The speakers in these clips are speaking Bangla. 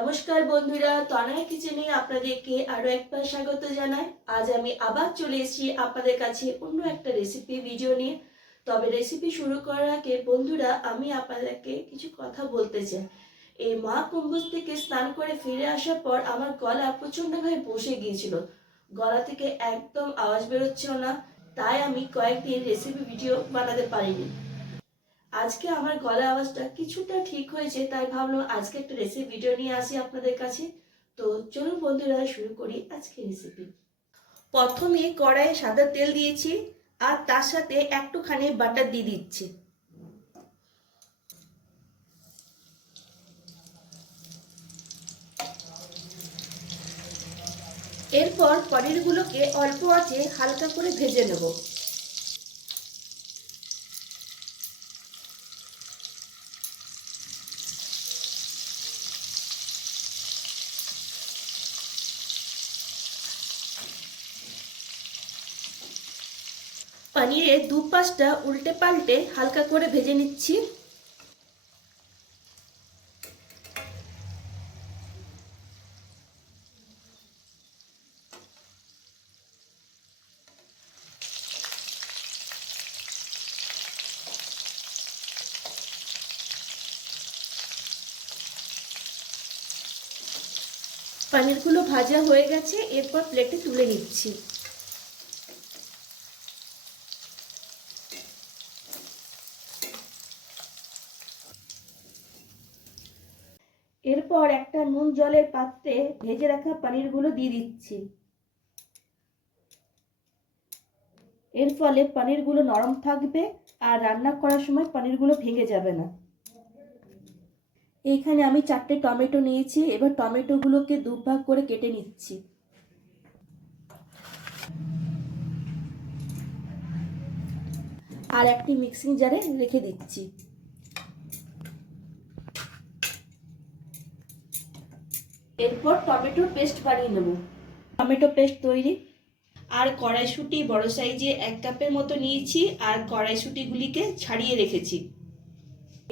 নমস্কার বন্ধুরা, তনয়া কিচেনে আপনাদেরকে আরো একবার স্বাগত জানাই। আজ আমি আবার চলে এসেছি আপনাদের কাছে অন্য একটা রেসিপি ভিডিও নিয়ে। তবে রেসিপি শুরু করার আগে বন্ধুরা, আমি আপনাদেরকে কিছু কথা বলতে চাই। এই মা কুম্ভ থেকে স্নান করে ফিরে আসার পর আমার গলা প্রচন্ডভাবে বসে গিয়েছিল। গলা থেকে একদম আওয়াজ বেরোচ্ছিল না, তাই আমি কয়েকদিন রেসিপি ভিডিও বানাতে পারিনি। আজকে আমার গলার আওয়াজটা কিছুটা ঠিক হয়েছে, তাই ভাবলাম আজকে একটা রেসিপি ভিডিও নিয়ে আসি আপনাদের কাছে। তো চলুন বন্ধুরা, শুরু করি আজকে রেসিপি। প্রথমে কড়াইয়ে সাদা তেল দিয়েছি আর তার সাথে একটুখানি বাটার দিয়ে দিচ্ছি। এরপর পনিরগুলোকে অল্প আঁচে হালকা করে ভেজে নেব। পনিরের দুপাশটা উল্টে পাল্টে হালকা করে ভেজে নিচ্ছি। পনিরগুলো ভাজা হয়ে গেছে, এরপর প্লেটে তুলে নিচ্ছি। এরপর একটা নুন জলের পাত্রে ভেজে রাখা পনিরগুলো দিয়ে দিচ্ছি। এর ফলে পনিরগুলো নরম থাকবে আর রান্না করার সময় পনিরগুলো ভেঙে যাবে না। এইখানে আমি 4টে টমেটো নিয়েছি, এবার টমেটোগুলোকে দুভাগ করে কেটে নিচ্ছি। আর একটি মিক্সিং জারে রেখে দিচ্ছি। এরপর টমেটোর পেস্ট বানিয়ে নেব। টমেটো পেস্ট তৈরি। আর কড়াইশুঁটি বড় সাইজে 1 কাপের মতো নিয়েছি আর কড়াইশুঁটিগুলিকে ছাড়িয়ে রেখেছি।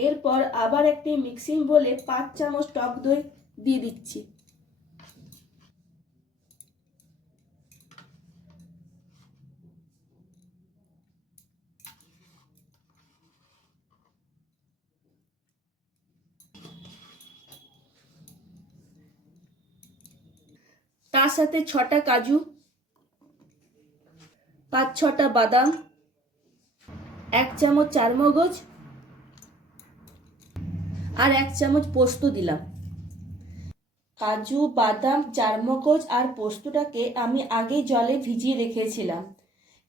এরপর আবার একটি মিক্সিং বোলে 5 চামচ টক দই দিয়ে দিচ্ছি। তার সাথে 6টা কাজু, 5-6টা বাদাম, 1 চামচ চারমগজ আর 1 চামচ পোস্ত দিলাম। কাজু, বাদাম, চারমগজ আর পোস্তটাকে আমি আগেই জলে ভিজিয়ে রেখেছিলাম।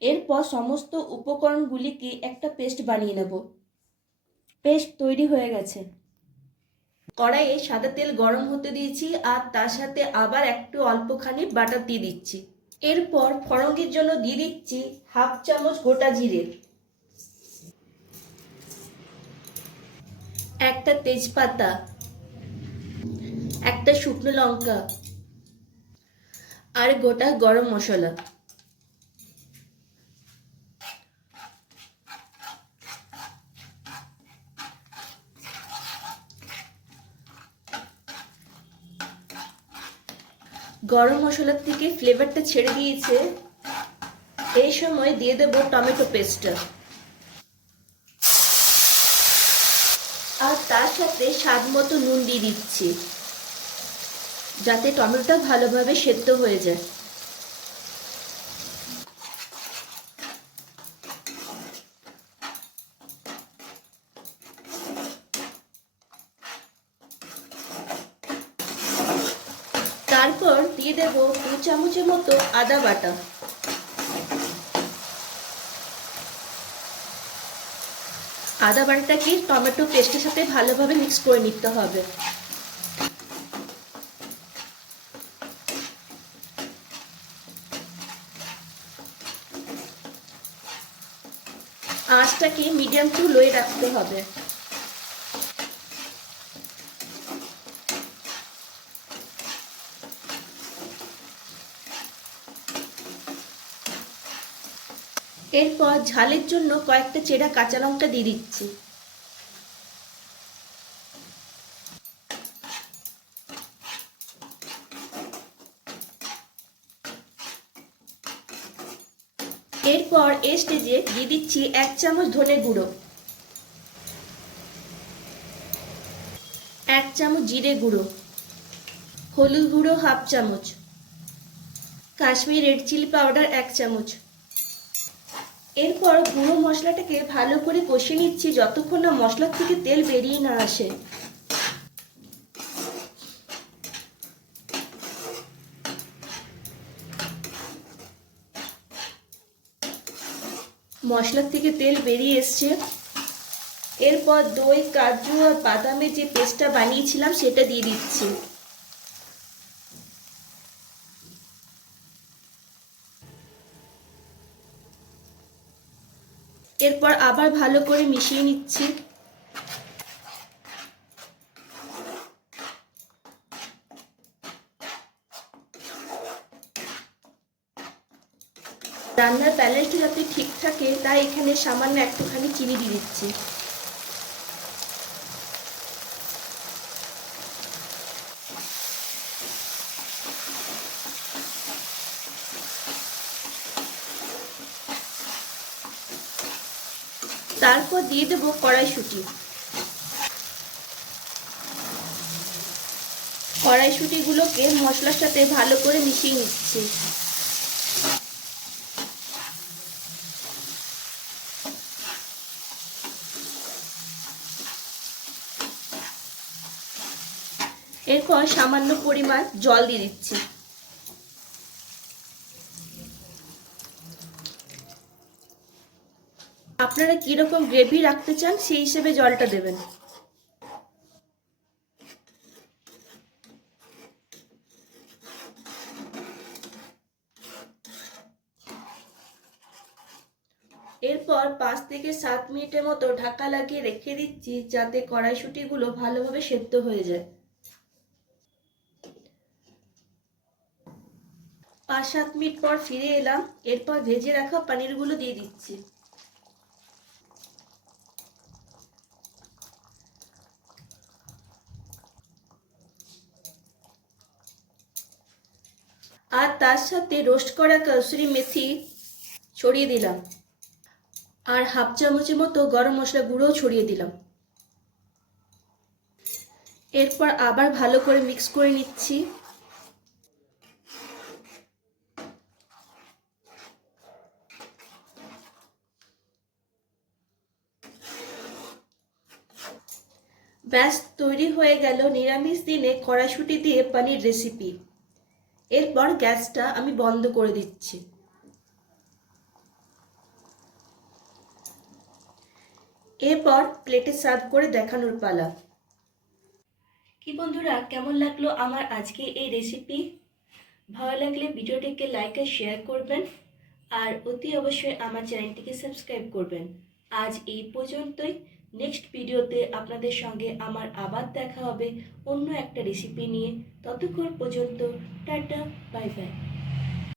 এরপর সমস্ত উপকরণগুলিকে একটা পেস্ট বানিয়ে নেব। পেস্ট তৈরি হয়ে গেছে। কড়াইয়ে সাদা তেল গরম হতে দিয়েছি আর তার সাথে আবার একটু অল্পখানি বাটার দিয়ে দিচ্ছি। এরপর ফড়ঙের জন্য দিয়ে দিচ্ছি 1/2 চামচ গোটা জিরে, একটা তেজপাতা, একটা শুকনো লঙ্কা আর গোটা গরম মশলা। গরম মশলার থেকে ফ্লেভারটা ছেড়ে দিয়েছে। এই সময় দিয়ে দেব টমেটো পেস্টটা আর তার সাথে স্বাদ মতো নুন দিয়ে দিচ্ছি, যাতে টমেটোটা ভালোভাবে সেদ্ধ হয়ে যায়। তারপর দিয়ে দেব 2 চামচের মতো আদা বাটা। আদা বাটাটাকে টমেটো পেস্টের সাথে ভালোভাবে মিক্স করে নিতে হবে। আঁচটাকে মিডিয়াম টু লোয়ে রাখতে হবে। এরপর ঝালের জন্য কয়েকটা চেরা কাঁচা লঙ্কা দিয়ে দিচ্ছি। এরপর এই স্টেজে দিয়ে দিচ্ছি 1 চামচ ধনে গুঁড়ো, 1 চামচ জিরে গুঁড়ো, হলুদ গুঁড়ো 1/2 চামচ, কাশ্মীরি রেড চিলি পাউডার 1 চামচ। এরপর গুঁড়ো মশলাটাকে ভালো করে কষিয়ে নিচ্ছি যতক্ষণ না মশলার থেকে তেল বেরিয়ে না আসে। মশলার থেকে তেল বেরিয়ে এসছে। এরপর দই, কাজু আর বাদামের যে পেস্টটা বানিয়েছিলাম সেটা দিয়ে দিচ্ছি। এরপর আবার ভালো করে মিশিয়ে নিচ্ছি। রান্নার ব্যালেন্সটা যাতে ঠিক থাকে তাই এখানে সামান্য একটুখানি চিনি দিয়ে দিচ্ছি। তারপর দিয়ে দেবো কড়াইশুঁটি। কড়াইশুঁটিগুলোকে মশলার সাথে ভালো করে মিশিয়ে নিচ্ছি। এরপর সামান্য পরিমাণ জল দিয়ে দিচ্ছি। আপনারা কিরকম গ্রেভি রাখতে চান সেই হিসেবে জলটা দেবেন। এরপর 5 থেকে 7 মিনিটের মতো ঢাকা লাগিয়ে রেখে দিচ্ছি যাতে কড়াইশুঁটিগুলো ভালোভাবে সেদ্ধ হয়ে যায়। 5-7 মিনিট পর ফিরে এলাম। এরপর ভেজে রাখা পনিরগুলো দিয়ে দিচ্ছি। আর তার সাথে রোস্ট করা কসুরি মেথি ছড়িয়ে দিলাম, আর 1/2 চামচের মতো গরম মশলা গুঁড়োও ছড়িয়ে দিলাম। এরপর আবার ভালো করে মিক্স করে নিচ্ছি। ব্যাস তৈরি হয়ে গেল নিরামিষ দিনে কড়াইশুঁটি দিয়ে পনির রেসিপি। এরপর গ্যাসটা আমি বন্ধ করে দিচ্ছি। এরপর প্লেটে সার্ভ করে দেখানোর পালা। কি বন্ধুরা, কেমন লাগলো আমার আজকে এই রেসিপি? ভালো লাগলে ভিডিওটিকে লাইক আর শেয়ার করবেন, আর অতি অবশ্যই আমার চ্যানেলটিকে সাবস্ক্রাইব করবেন। আজ এই পর্যন্তই। নেক্সট ভিডিওতে আপনাদের সঙ্গে আমার আবার দেখা হবে অন্য একটা রেসিপি নিয়ে। ততক্ষণ পর্যন্ত টাটা, বাই বাই।